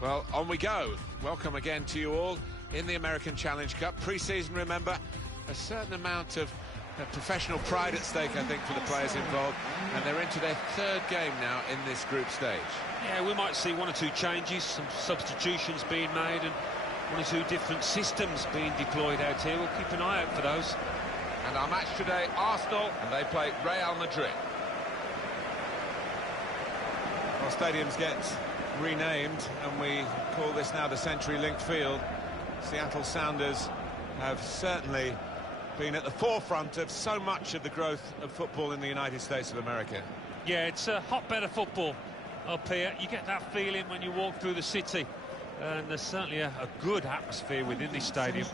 Well, on we go. Welcome again to you all in the American Challenge Cup. Pre-season, remember, a certain amount of professional pride at stake, I think, for the players involved. And they're into their third game now in this group stage. Yeah, we might see one or two changes, some substitutions being made and one or two different systems being deployed out here. We'll keep an eye out for those. And our match today, Arsenal, and they play Real Madrid. Well, stadiums get renamed, and we call this now the CenturyLink Field. Seattle Sounders have certainly been at the forefront of so much of the growth of football in the United States of America. Yeah, it's a hotbed of football up here. You get that feeling when you walk through the city, and there's certainly a good atmosphere within this stadium.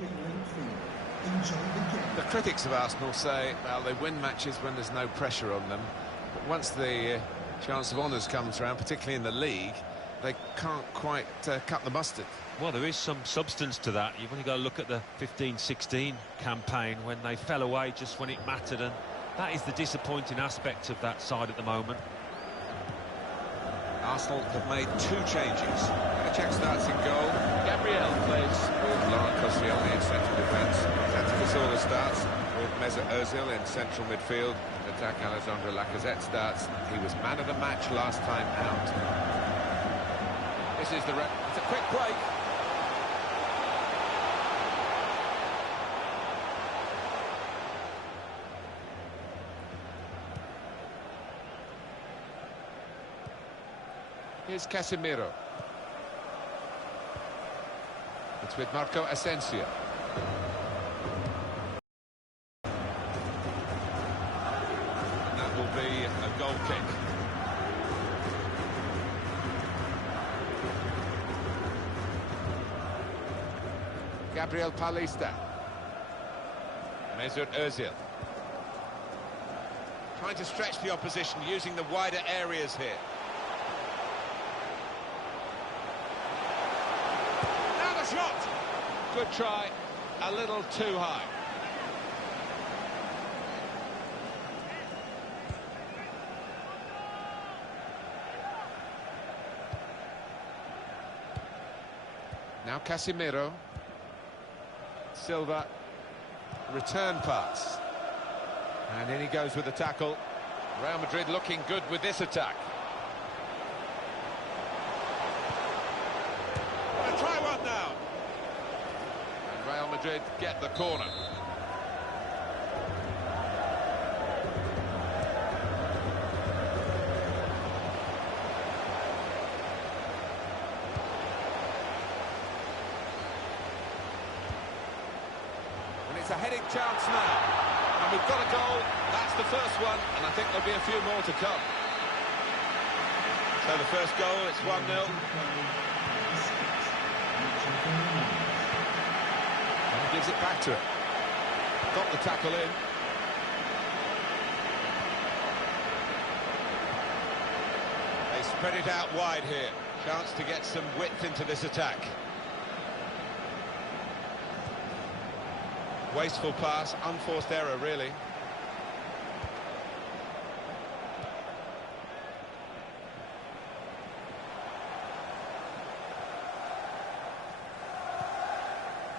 The critics of Arsenal say, well, they win matches when there's no pressure on them, but once the chance of honours comes around, particularly in the league, they can't quite cut the mustard. Well, there is some substance to that. You've only got to look at the 15-16 campaign when they fell away just when it mattered, and that is the disappointing aspect of that side at the moment. Arsenal have made two changes. Check starts in goal. Gabriel plays with Laurent Koscielny in central defence. Santi Cazorla starts with Mesut Ozil in central midfield. In attack, Alexandre Lacazette starts. He was man of the match last time out. This is it's a quick break. Here's Casemiro. It's with Marco Asensio. And that will be a goal kick. Gabriel Paulista. Mesut Ozil. Trying to stretch the opposition using the wider areas here. Shot! Good try, a little too high. Now Casemiro. Silva. Return pass. And in he goes with the tackle. Real Madrid looking good with this attack. Try one now. And Real Madrid get the corner. And it's a heading chance now. And we've got a goal. That's the first one. And I think there'll be a few more to come. So the first goal, it's 1-0. And he gives it back to it. Got the tackle in. They spread it out wide here. Chance to get some width into this attack. Wasteful pass, unforced error really.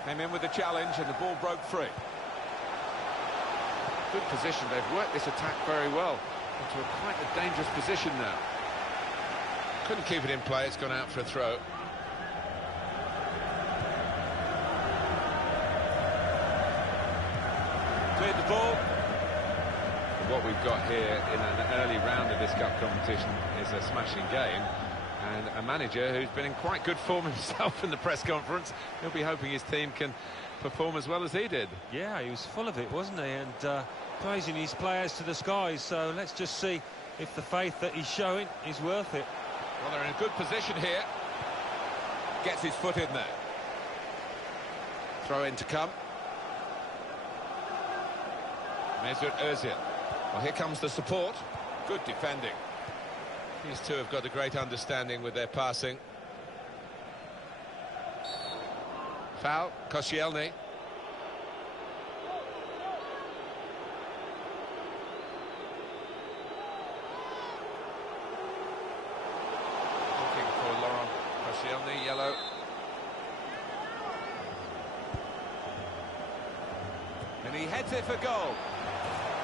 Came in with the challenge and the ball broke free. Good position, they've worked this attack very well into quite a dangerous position now. Couldn't keep it in play, it's gone out for a throw. Cleared the ball. What we've got here in an early round of this cup competition is a smashing game. And a manager who's been in quite good form himself in the press conference. He'll be hoping his team can perform as well as he did. Yeah, he was full of it, wasn't he? And praising his players to the skies. So let's just see if the faith that he's showing is worth it. Well, they're in a good position here. Gets his foot in there. Throw in to come. Mesut Ozil. Well, here comes the support. Good defending. These two have got a great understanding with their passing. Foul, Koscielny. Looking for Laurent Koscielny, yellow. he heads it for goal.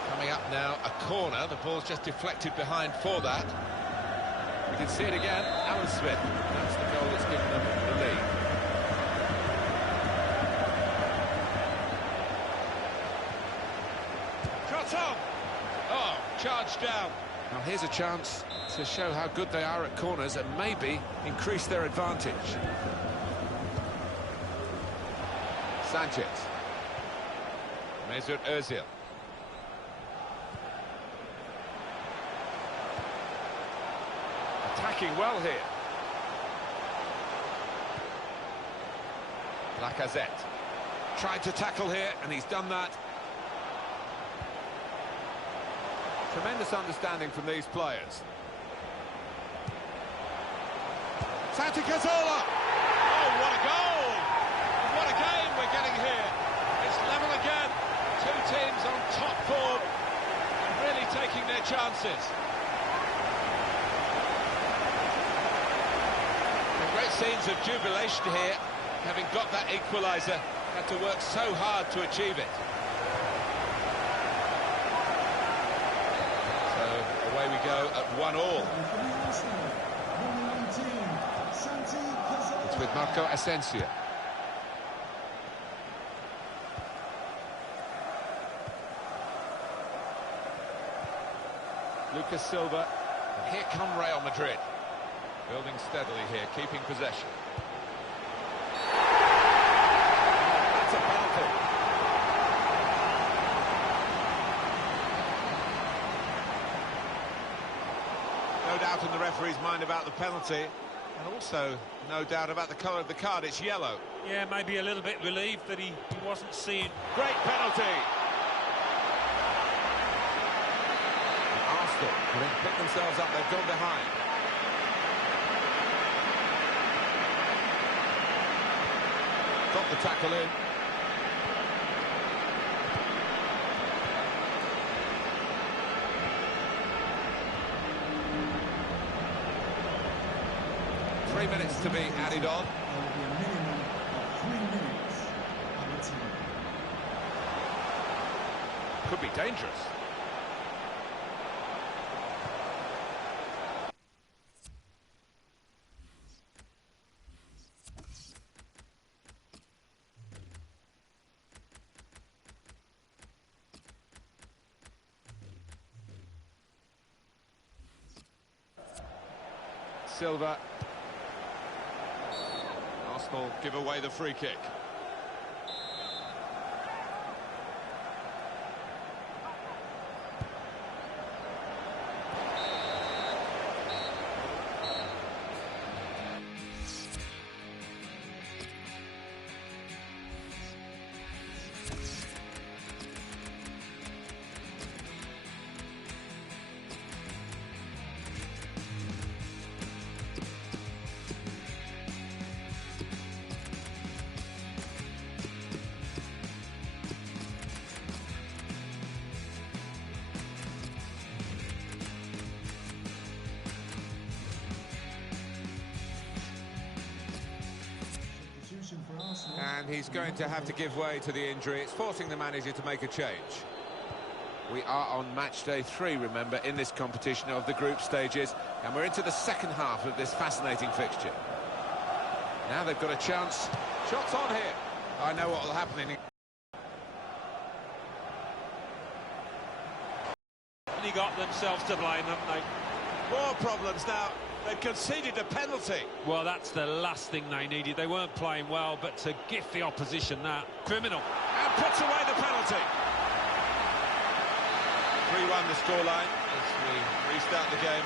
Coming up now, a corner. The ball's just deflected behind for that. We can see it again. Alan Smith. That's the goal that's given them the lead. Shot on! Oh, charged down. Now here's a chance to show how good they are at corners and maybe increase their advantage. Sanchez. Mesut Ozil. Attacking well here. Lacazette. Tried to tackle here, and he's done that. Tremendous understanding from these players. Santi Cazorla! Oh, what a goal! What a game we're getting here. It's level again. Two teams on top form and really taking their chances. Great scenes of jubilation here, having got that equaliser, had to work so hard to achieve it. So away we go at 1-1. It's with Marco Asensio. Lucas Silva, and here come Real Madrid. Building steadily here, keeping possession. That's a penalty. No doubt in the referee's mind about the penalty, and also no doubt about the colour of the card. It's yellow. Yeah, maybe a little bit relieved that he wasn't seeing. Great penalty. Arsenal having picked themselves up, they've gone behind. Got the tackle in. Three minutes to be added on. There will be a minimum of 3 minutes on the time. Could be dangerous. Silva. Arsenal give away the free kick. And he's going to have to give way to the injury. It's forcing the manager to make a change. We are on match day 3, remember, in this competition of the group stages, and we're into the second half of this fascinating fixture. Now they've got a chance. Shots on here. I know what will happen in... They got themselves to blame, haven't they? More problems now. They've conceded a penalty. Well, that's the last thing they needed. They weren't playing well, but to gift the opposition that, criminal. And puts away the penalty. 3-1 the scoreline as we restart the game.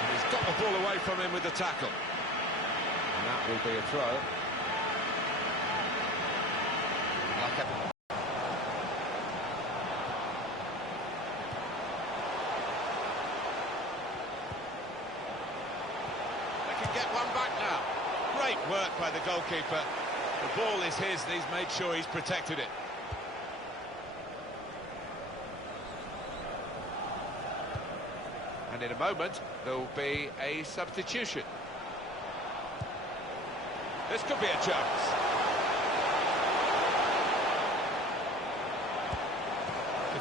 And he's got the ball away from him with the tackle. And that will be a throw. Get one back now. Great work by the goalkeeper. The ball is his, and he's made sure he's protected it. And in a moment, there'll be a substitution. This could be a chance.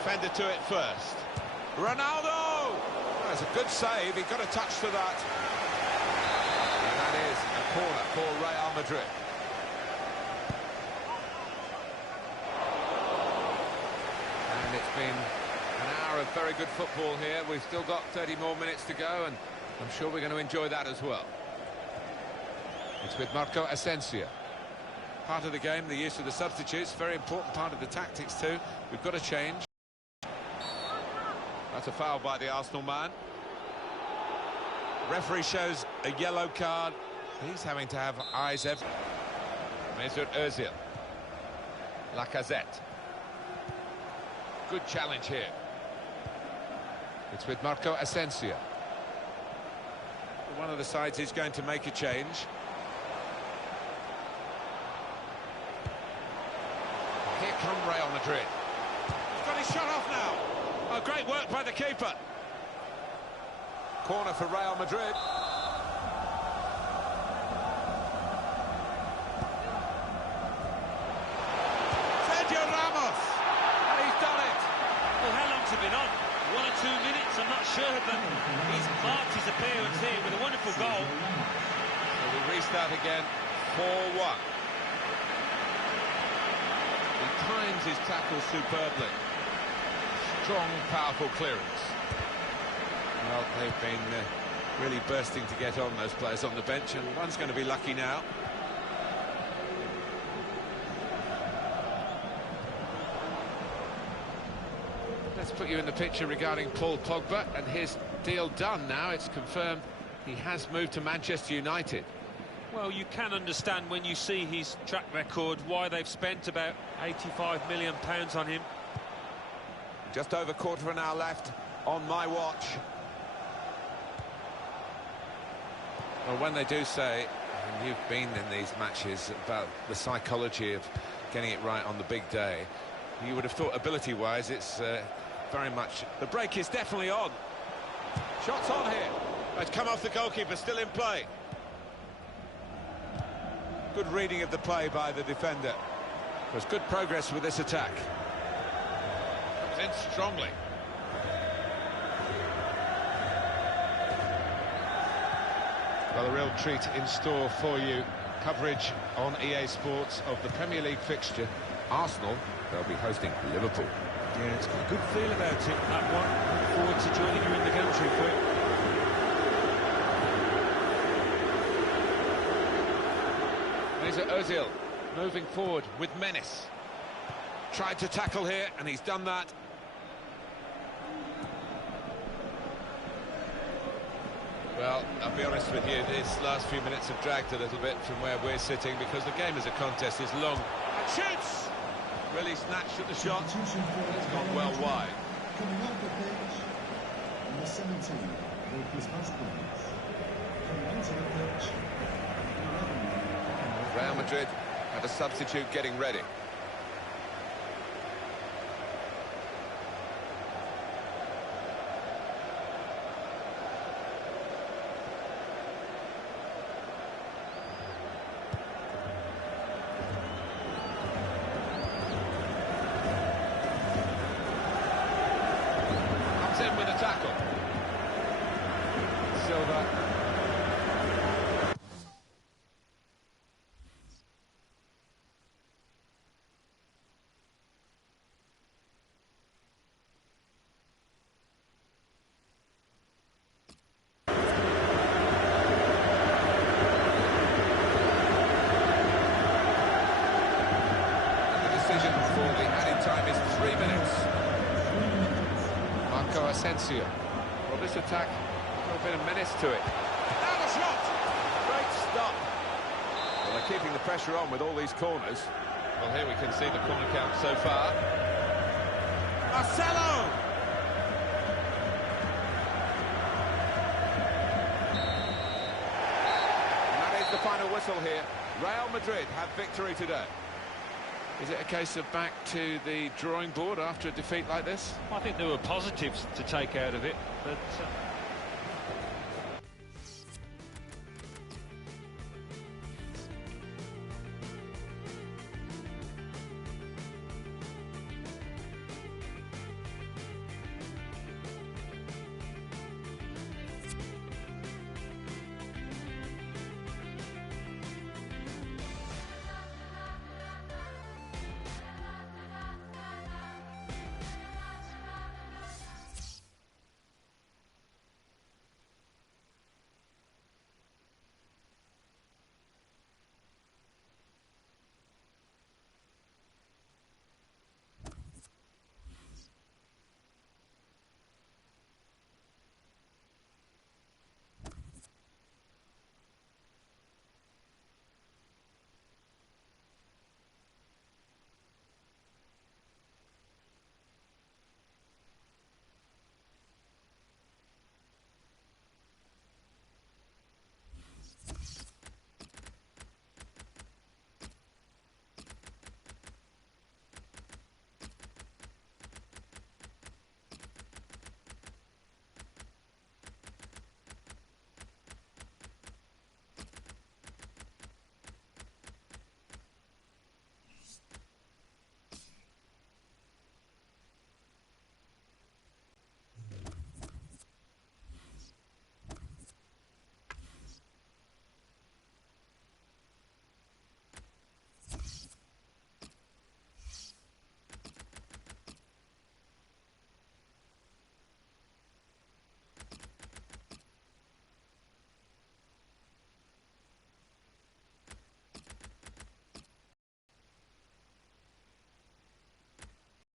defender to it first. Ronaldo! That's a good save, he got a touch to that. And that is a corner for Real Madrid. And it's been an hour of very good football here. We've still got 30 more minutes to go, and I'm sure we're going to enjoy that as well. It's with Marco Asensio. Part of the game, the use of the substitutes, very important part of the tactics too. We've got to change. That's a foul by the Arsenal man. Referee shows a yellow card. He's having to have eyes everywhere. Mesut Ozil. Lacazette. Good challenge here. It's with Marco Asensio. One of the sides is going to make a change. Here come Real Madrid. He's got his shot off now. Oh, great work by the keeper. Corner for Real Madrid. Sergio Ramos. And he's done it. Well, how long's it been on? 1 or 2 minutes, I'm not sure, but he's marked his appearance here with a wonderful goal. So we restart again, 4-1. He times his tackle superbly. Strong, powerful clearance. Well, they've been really bursting to get on, those players on the bench, and one's going to be lucky now. Let's put you in the picture regarding Paul Pogba and his deal done now. It's confirmed he has moved to Manchester United. Well, you can understand when you see his track record why they've spent about £85 million on him. Just over quarter of an hour left on my watch. Well, when they do say, and you've been in these matches, about the psychology of getting it right on the big day, you would have thought ability-wise it's very much... The break is definitely on. Shots on here. It's come off the goalkeeper, still in play. Good reading of the play by the defender. There's good progress with this attack. Comes in strongly. Well, a real treat in store for you. Coverage on EA Sports of the Premier League fixture. Arsenal, they'll be hosting Liverpool. Yeah, it's got a good feel about it, that one. Look forward to joining you in the country for it. Mesut Ozil moving forward with menace. Tried to tackle here, and he's done that. Well, I'll be honest with you, these last few minutes have dragged a little bit from where we're sitting because the game as a contest is long. And shoots! Really snatched at the shot. It's gone well wide. Coming off the pitch, number 17, Lucas Husbands. Coming onto the pitch, 11. Real Madrid had a substitute getting ready. In with a tackle. Silva. And the decision for the added time is 3 minutes. Marco Asensio. Well, this attack got a bit of menace to it. Now the shot! Great stop. Well, they're keeping the pressure on with all these corners. Well, here we can see the corner count so far. Marcelo! And that is the final whistle here. Real Madrid have victory today. Is it a case of back to the drawing board after a defeat like this? I think there were positives to take out of it, but